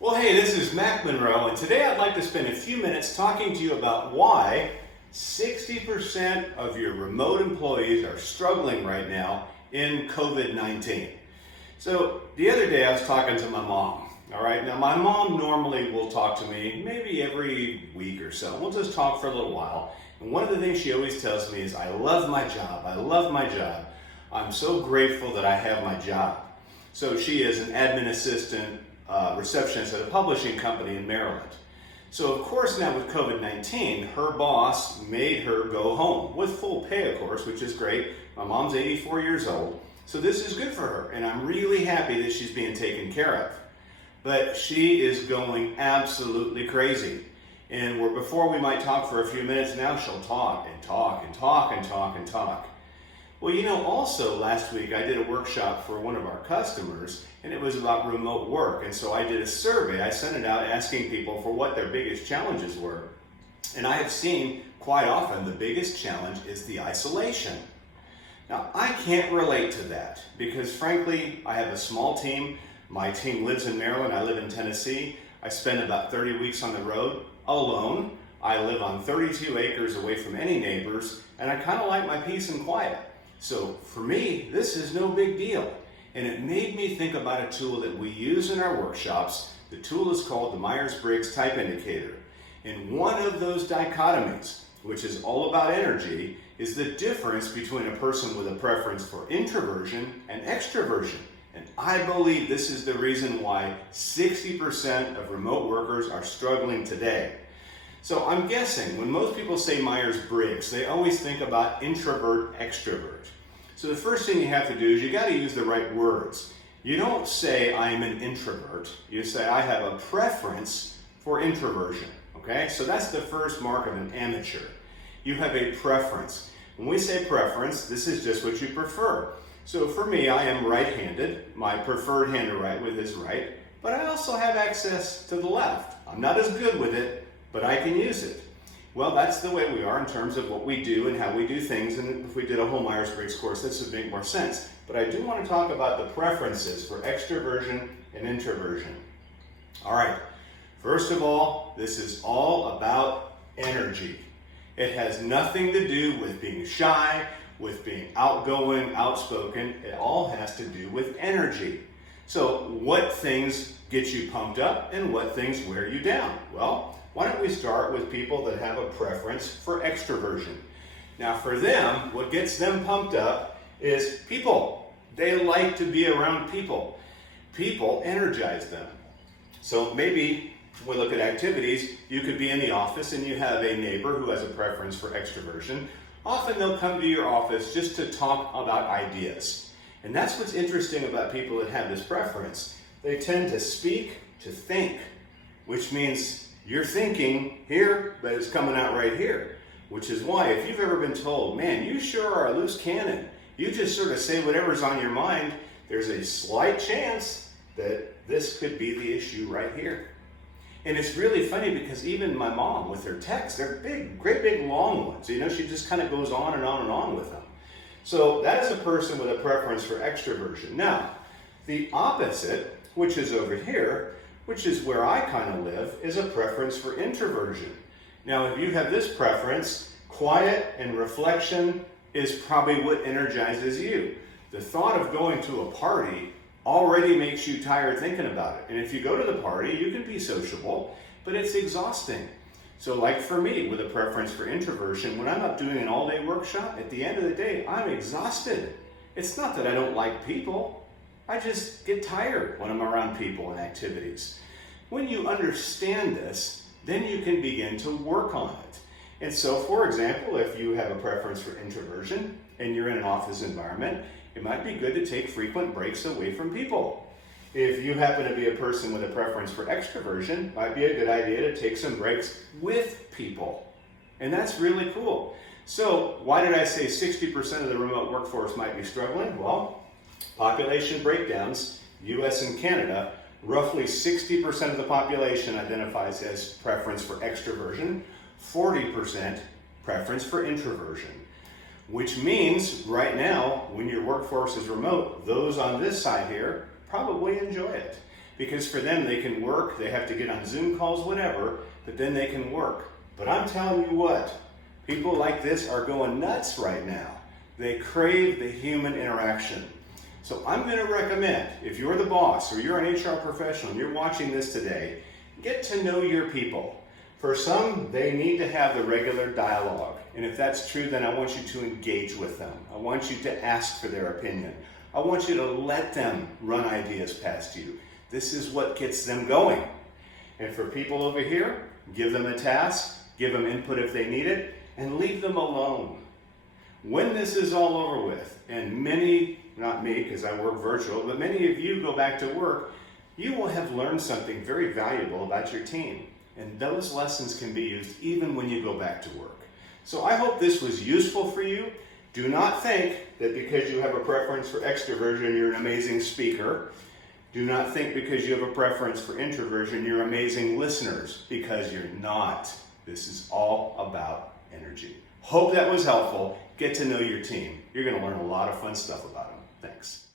Well, hey, this is Mac Monroe, and today I'd like to spend a few minutes talking to you about why 60% of your remote employees are struggling right now in COVID-19. So, the other day I was talking to my mom. All right, now my mom normally will talk to me maybe every week or so. We'll just talk for a little while. And one of the things she always tells me is, I love my job. I love my job. I'm so grateful that I have my job. So she is an admin assistant receptionist at a publishing company in Maryland. So of course now with COVID-19, her boss made her go home with full pay, of course, which is great. My mom's 84 years old, so this is good for her, and I'm really happy that she's being taken care of. But she is going absolutely crazy. And before we might talk for a few minutes, now she'll talk and talk and talk and talk and talk. Well, you know, also last week I did a workshop for one of our customers, and it was about remote work. And so I did a survey. I sent it out asking people for what their biggest challenges were. And I have seen quite often the biggest challenge is the isolation. Now, I can't relate to that because frankly, I have a small team. My team lives in Maryland. I live in Tennessee. I spend about 30 weeks on the road alone. I live on 32 acres away from any neighbors, and I kind of like my peace and quiet. So for me, this is no big deal. And it made me think about a tool that we use in our workshops. The tool is called the Myers-Briggs Type Indicator. And one of those dichotomies, which is all about energy, is the difference between a person with a preference for introversion and extroversion. And I believe this is the reason why 60% of remote workers are struggling today. So I'm guessing when most people say Myers-Briggs, they always think about introvert, extrovert. So the first thing you have to do is you got to use the right words. You don't say I'm an introvert. You say I have a preference for introversion. Okay? So that's the first mark of an amateur. You have a preference. When we say preference, this is just what you prefer. So for me, I am right-handed. My preferred hand to write with is right, but I also have access to the left. I'm not as good with it, but I can use it. Well, that's the way we are in terms of what we do and how we do things, and if we did a whole Myers-Briggs course, this would make more sense. But I do want to talk about the preferences for extroversion and introversion. All right, first of all, this is all about energy. It has nothing to do with being shy, with being outgoing, outspoken. It all has to do with energy. So what things get you pumped up and what things wear you down? Well, why don't we start with people that have a preference for extroversion? Now for them, what gets them pumped up is people. They like to be around people. People energize them. So maybe we look at activities, you could be in the office and you have a neighbor who has a preference for extroversion. Often they'll come to your office just to talk about ideas. And that's what's interesting about people that have this preference. They tend to speak to think, which means you're thinking here, but it's coming out right here. Which is why if you've ever been told, man, you sure are a loose cannon, you just sort of say whatever's on your mind, there's a slight chance that this could be the issue right here. And it's really funny because even my mom with her texts, they're big, great big long ones. You know, she just kind of goes on and on and on with them. So that is a person with a preference for extroversion. Now, the opposite, which is over here, which is where I kind of live, is a preference for introversion. Now, if you have this preference, quiet and reflection is probably what energizes you. The thought of going to a party already makes you tired thinking about it. And if you go to the party, you can be sociable, but it's exhausting. So like for me, with a preference for introversion, when I'm up doing an all-day workshop, at the end of the day, I'm exhausted. It's not that I don't like people. I just get tired when I'm around people and activities. When you understand this, then you can begin to work on it. And so, for example, if you have a preference for introversion and you're in an office environment, it might be good to take frequent breaks away from people. If you happen to be a person with a preference for extroversion, it might be a good idea to take some breaks with people. And that's really cool. So why did I say 60% of the remote workforce might be struggling? Well, population breakdowns, US and Canada, roughly 60% of the population identifies as preference for extroversion, 40% preference for introversion. Which means right now, when your workforce is remote, those on this side here probably enjoy it. because for them they can work, they have to get on Zoom calls, whatever, but then they can work. But I'm telling you what, people like this are going nuts right now. They crave the human interaction. So I'm going to recommend, if you're the boss or you're an HR professional and you're watching this today, get to know your people. For some, they need to have the regular dialogue. And if that's true, then I want you to engage with them. I want you to ask for their opinion. I want you to let them run ideas past you. This is what gets them going. And for people over here, give them a task, give them input if they need it, and leave them alone. When this is all over with, and many, not me because I work virtual, but many of you go back to work, you will have learned something very valuable about your team. And those lessons can be used even when you go back to work. So I hope this was useful for you. Do not think that because you have a preference for extroversion, you're an amazing speaker. Do not think because you have a preference for introversion, you're amazing listeners, because you're not. This is all about energy. Hope that was helpful. Get to know your team. You're going to learn a lot of fun stuff about them. Thanks.